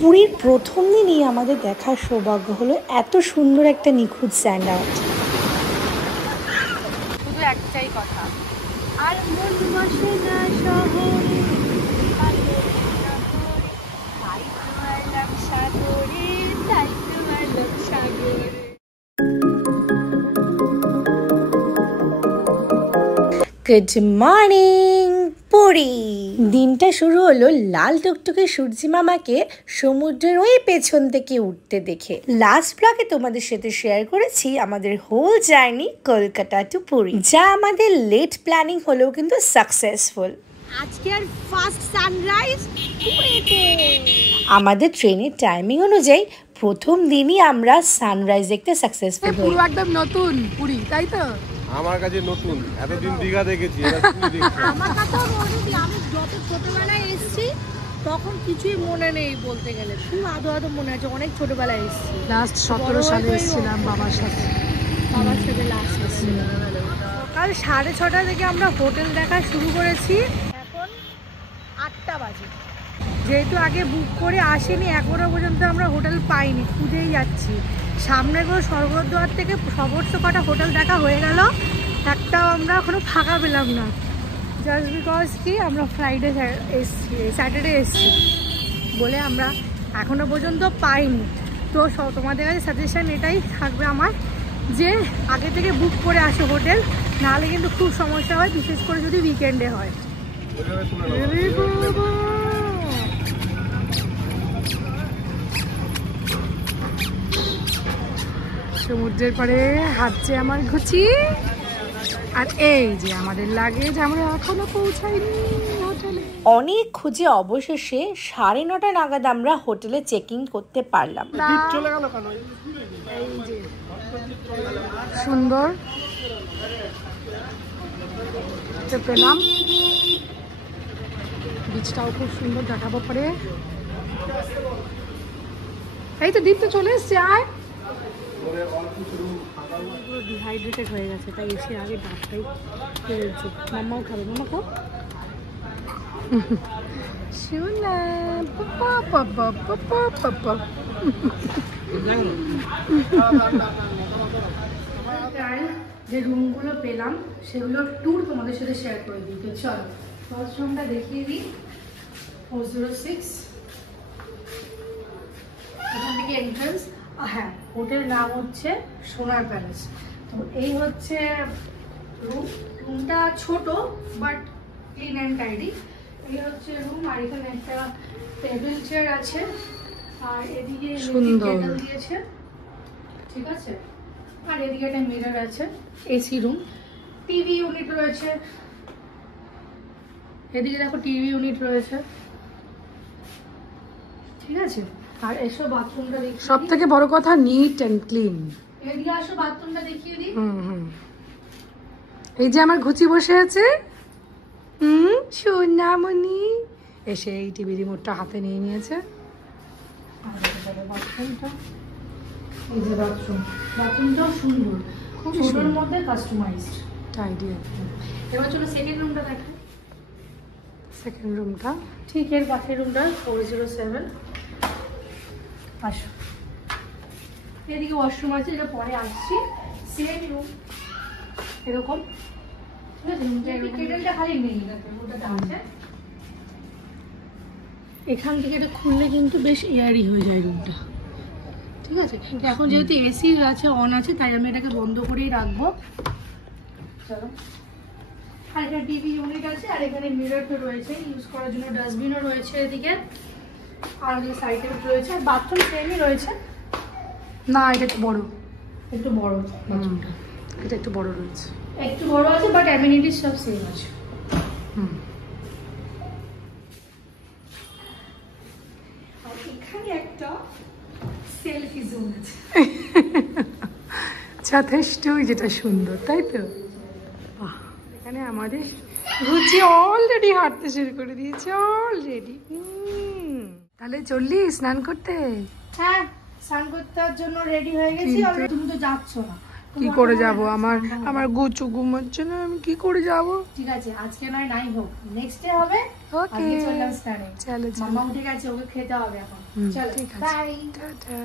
পুরীর প্রথম দিনই আমাদের দেখার সৌভাগ্য হলো এত সুন্দর একটা নিখুঁত স্যান্ড আর্ট। শুধু একটাই কথা, আর মন বসে না শহরে, তাই তো এলাম সাগরে, তাই তো এলাম সাগরে। Good morning Puri. দিনটা শুরু হলো লাল টুকটুকে সূর্যি মামাকে সমুদ্রের ওই পেছন থেকে উঠতে দেখে। লাস্ট ব্লগে তোমাদের সাথে শেয়ার করেছি আমাদের whole journey Kolkata to Puri, যা আমাদের লেট প্ল্যানিং হলেও কিন্তু সাকসেসফুল। আজকের ফার্স্ট সানরাইজ পুরীতে। আমাদের ট্রেনের টাইমিং অনুযায়ী প্রথম দিনই আমরা সানরাইজ দেখতে সাকসেসফুল হই। পুরো একদম নতুন পুরী, তাই তো? আমার কাছে নতুন, এতদিন দীঘা দেখেছি, আমার কাছেও মনে, আমি যত ছোটবেলায় এসেছি তখন কিছুই মনে নেই বলতে গেলে, খুব আধো আধো মনে আছে, অনেক ছোটবেলায় এসেছি। লাস্ট 17 সালে এসেছিলাম বাবার সাথে লাস্ট এসেছিলাম। সকাল 6:30 থেকে আমরা হোটেল দেখা শুরু করেছি, এখন 8টা বাজে। যেহেতু আগে বুক করে আসেনি, এখনো পর্যন্ত আমরা হোটেল পাইনি, খুঁজেই যাচ্ছি। সামনে কোনো স্বর্গদ্বার থেকে সমস্ত কটা হোটেল দেখা হয়ে গেল, একটাও আমরা এখনো ফাঁকা পেলাম না। জাস্ট বিকজ কি আমরা ফ্রাইডে এসছি, স্যাটারডে এসছি বলে আমরা এখনো পর্যন্ত পাইনি। তো তোমাদের কাছে সাজেশন এটাই থাকবে আমার, যে আগে থেকে বুক করে আসো হোটেল, নাহলে কিন্তু খুব সমস্যা হয়, বিশেষ করে যদি উইকেন্ডে হয়। সমুদ্রের পরে হাঁটছে আমার ঘুচি, আর এই যে আমাদের লাগেজ, আমরা এখনো পৌঁছাইনি হোটেলে। অনেক খুঁজে অবশেষে 9:30 নাগাদ আমরা হোটেলে চেক ইন করতে পারলাম। এই যে সুন্দর পেলাম, বিচটাও খুব সুন্দর, দেখাবো পরে। এই তো দ্বীপ তো চলে এসছে, আয়। ডিহাইড্রেটেড হয়ে গেছে, তাই এসে আগে ডাক্তারই খেয়েছে। মাম্মাও খাবে, মাম্মা খাও। শোনা পাপা পাপা পাপা পাপা। যে রুমগুলো পেলাম সেগুলোর ট্যুর তোমাদের সাথে শেয়ার করে দিই। তো চলো ফার্স্ট রুমটা দেখিয়ে দিই। 406, এখান থেকে এন্ট্রান্স। হ্যাঁ, হোটেল নাম হচ্ছে সোনার প্যালেস। তো এই হচ্ছে রুমটা ছোট বাট ক্লিন অ্যান্ড টাইডি। এই হচ্ছে রুম, আর এখানে একটা টেবিল চেয়ার আছে, আর এদিকে সুন্দর দিয়েছে, ঠিক আছে। আর এদিকে একটা মিরর আছে। এসি রুম, টিভি ইউনিট রয়েছে, এদিকে দেখো টিভি ইউনিট রয়েছে, ঠিক আছে। আর এসো বাথরুমটা দেখি, সব থেকে বড় কথা নিট অ্যান্ড ক্লিন। এদিকে আসো, বাথরুমটা দেখিয়ে দিই। এই যে আমার ঘুচি বসে আছে, সোনামণি, এসে এই টিভি রিমোটটা হাতে নিয়ে নিয়েছে। বাথরুমটা, এই যে বাথরুমটাও সুন্দর, খুব ছোটোর মধ্যে কাস্টমাইজড, টাইডি একদম। এবার চলো সেকেন্ড রুমটা দেখাই। সেকেন্ড রুমটা ঠিক এর পাশের রুমটা 407। আসো, এদিকে ওয়াশরুম আছে, যেটা পরে আসছি। সেম রুম এরকম, কেটেলটা খালি নেই, ওটাতে আছে। এখান থেকে এটা খুললে কিন্তু বেশ এয়ারি হয়ে যায় রুমটা, ঠিক আছে। এখন যেহেতু এসি আছে, অন আছে, তাই আমি এটাকে বন্ধ করেই রাখবো। চলো, আর এখানে টিভি ইউনিট আছে, আর এখানে মিরর তো রয়েছে ইউজ করার জন্য, ডাস্টবিনও রয়েছে এদিকে, আর ওদিকে সাইডে রয়েছে, আর বাথরুম সেমই রয়েছে। না, এটা একটু বড়, বাথরুমটা এটা একটু বড় রয়েছে, একটু বড় আছে, বাট অ্যামিনিটিস সব সেম আছে। আর এখানে একটা সেলফি জোন আছে, যথেষ্ট, যেটা সুন্দর, তাই তো। এখানে আমাদের ঘুচি অলরেডি হাঁটতে শুরু করে দিয়েছে, অলরেডি। তাহলে চললি স্নান করতে? হ্যাঁ, স্নান করতে জন্য রেডি হয়ে গেছি। তুমি তো যাচ্ছ না, কি করে যাব, আমার গুচু ঘুমাচ্ছে না, আমি কি করে যাব? ঠিক আছে, আজকে নয় নাই হোক, নেক্সট ডে হবে। ওকে চললাম স্নানে। চলো মামা উঠে গেছে, ওকে খেতে হবে এখন। চলো, ঠিক আছে, বাই। টাটা।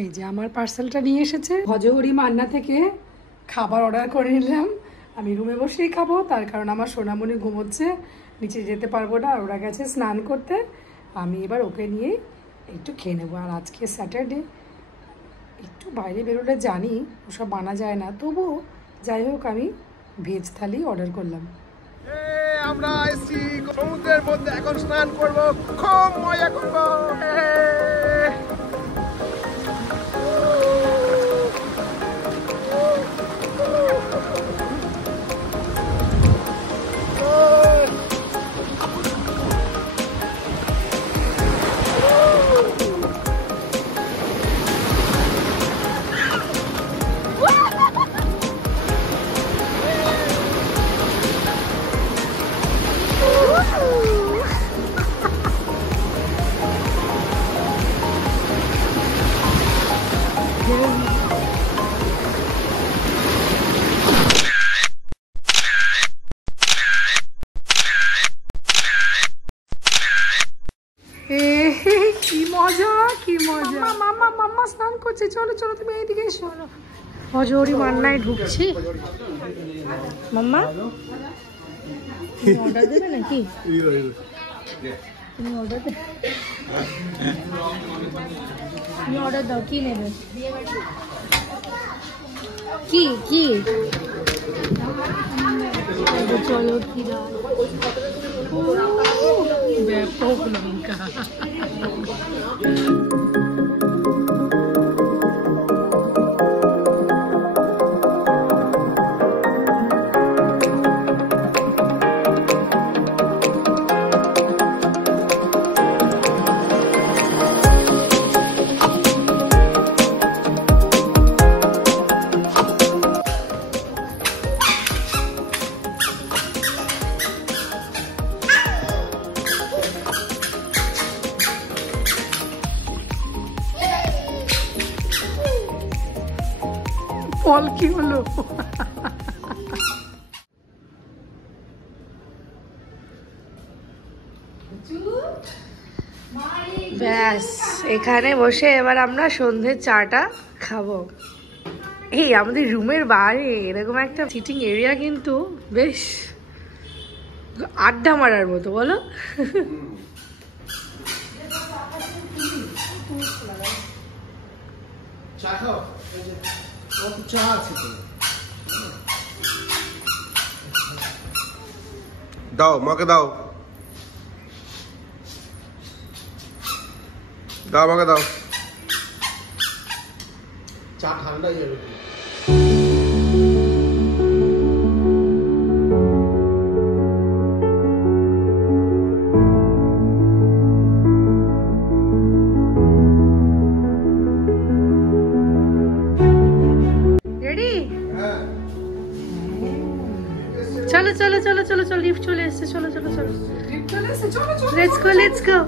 এই যে আমার পার্সেলটা নিয়ে এসেছে ভজহরি মান্না থেকে। খাবার অর্ডার করে নিলাম, আমি রুমে বসেই খাবো, তার কারণ আমার সোনামণি ঘুমোচ্ছে, নিচে যেতে পারবো না, আর ওরা গেছে স্নান করতে। আমি এবার ওকে নিয়ে একটু খেয়ে নেবো। আর আজকে স্যাটারডে, একটু বাইরে বেরোলে জানি ওসব বানা যায় না, তবুও যাই হোক আমি ভেজ থালি অর্ডার করলাম। আমরা এসেছি সমুদ্রের মধ্যে, এখন স্নান করবো, খুব মজা করবো। কি মজা, কি মজা। মাম্মা মাম্মা স্নান করছে, চলো চলো তুমি এইদিকে এসো। ভজহরি মান্নায় ঢুকছি। মাম্মা অর্ডার দেবে নাকি? তুমি অর্ডার দেবে? তুমি অর্ডার দাও, কি নেবে? কি কি চলো, কি দাও? ব্যাপক লঙ্কা। ফল কি হলো? ব্যাস, এখানে বসে এবার আমরা সন্ধ্যের চাটা খাবো। এই আমাদের রুমের বাইরে এরকম একটা সিটিং এরিয়া কিন্তু বেশ আড্ডা মারার মতো, বলো? দাও, মাকে দাও, দাও মাকে দাও। চা ঠান্ডা হয়ে যাবে। রেডি? চলো চলো চলো চলো চলো, লিফট চলে এসছে, চলো চলো চলো, let's go let's go.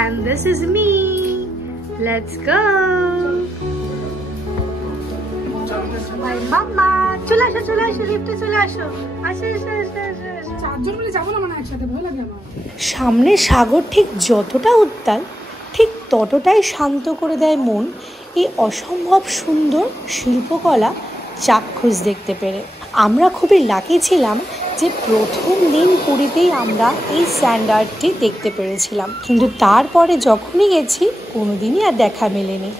And this is me. Let's go. My mama. চলে আসো চলে আসো, লিফটে চলে আসো, আসো আসো আসো আসো। চারজন মিলে যাবো না মানে একসাথে, ভয় লাগে আমার। সামনে সাগর ঠিক যতটা উত্তাল, ঠিক ততটাই শান্ত করে দেয় মন এই অসম্ভব সুন্দর শিল্পকলা চাক্ষুষ দেখতে পেরে। আমরা খুবই লাকি ছিলাম যে প্রথম দিন পুরীতেই আমরা এই স্যান্ড আর্টটি দেখতে পেরেছিলাম, কিন্তু তারপরে যখনই গেছি কোনোদিনই আর দেখা মেলেনি।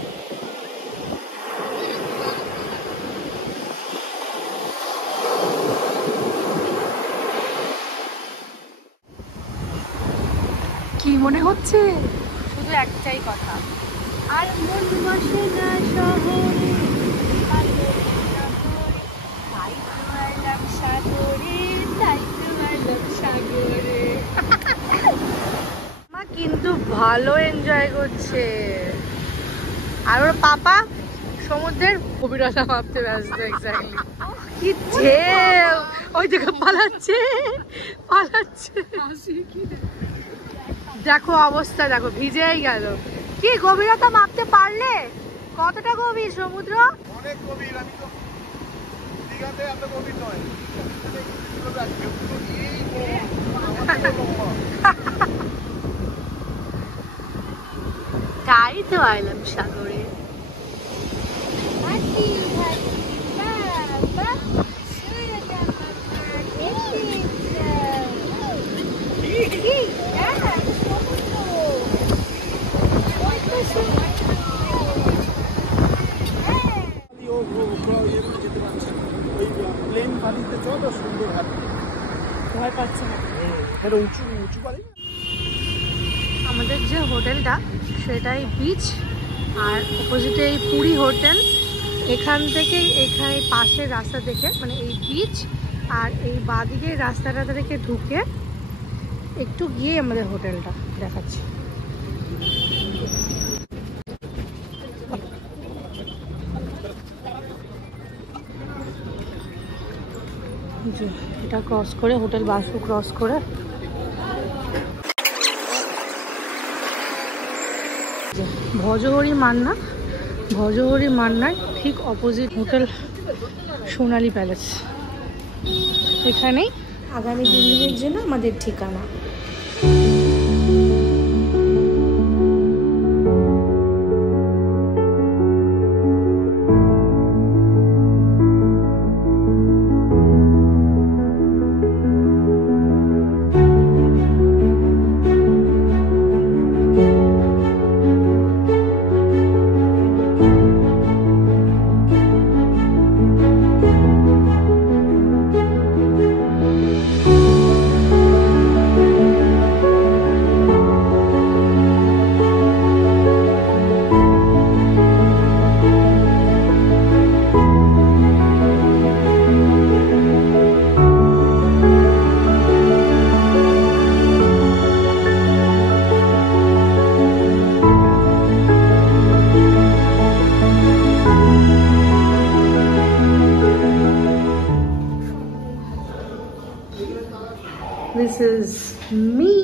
কি মনে হচ্ছে? শুধু একটাই কথা, আর মন বসে না শহরে, তাই তো এলাম সাগরে, তাই তো এলাম সাগরে। মা কিন্তু ভালো এনজয় করছে, আর ওর পাপা সমুদ্রের গভীরতা ভাবতে ব্যস্ত। এক্স্যাক্টলি, কি ঢেউ, ওই দেখো পালাচ্ছে পালাচ্ছে। দেখো অবস্থা, দেখো ভিজেই গেল। কি গভীরতা মাপতে পারলে? কতটা গভীর সমুদ্র? অনেক গভীর। আমি তো দীঘাতে এত গভীর নয়। তাই তো আইলাম সাগরে। প্লেন পানিতে চল সুন্দর হবে। ভয় পাচ্ছে না। এটা উঁচু উঁচু পানি। আমাদের যে হোটেলটা সেটাই বিচ, আর অপোজিটে এই পুরী হোটেল। এখান থেকে এখানে পাশের রাস্তা দেখে মানে এই বিচ, আর এই বাঁদিকের রাস্তাটা থেকে ঢুকে একটু গিয়ে আমাদের হোটেলটা দেখাচ্ছি। এটা ক্রস করে হোটেল বাসু ক্রস করে ভজহরি মান্নার ঠিক অপোজিট হোটেল সোনালী প্যালেস। এখানেই আগামী 2 দিনের জন্য আমাদের ঠিকানা। This is me,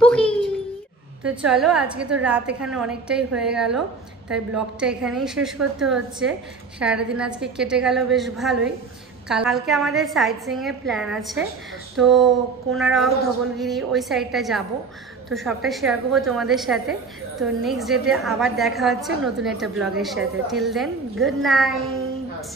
Puki. তো চলো, আজকে তো রাত এখানে অনেকটাই হয়ে গেল, তাই ব্লগটা এখানেই শেষ করতে হচ্ছে। সারাদিন আজকে কেটে গেল বেশ ভালোই। কালকে আমাদের সাইট সিইংয়ের প্ল্যান আছে, তো কোনারক, ধবলগিরি ওই সাইডটা যাব। তো সবটা শেয়ার করবো তোমাদের সাথে। তো নেক্সট ডেতে আবার দেখা হচ্ছে নতুন একটা ব্লগের সাথে। Till then, good night.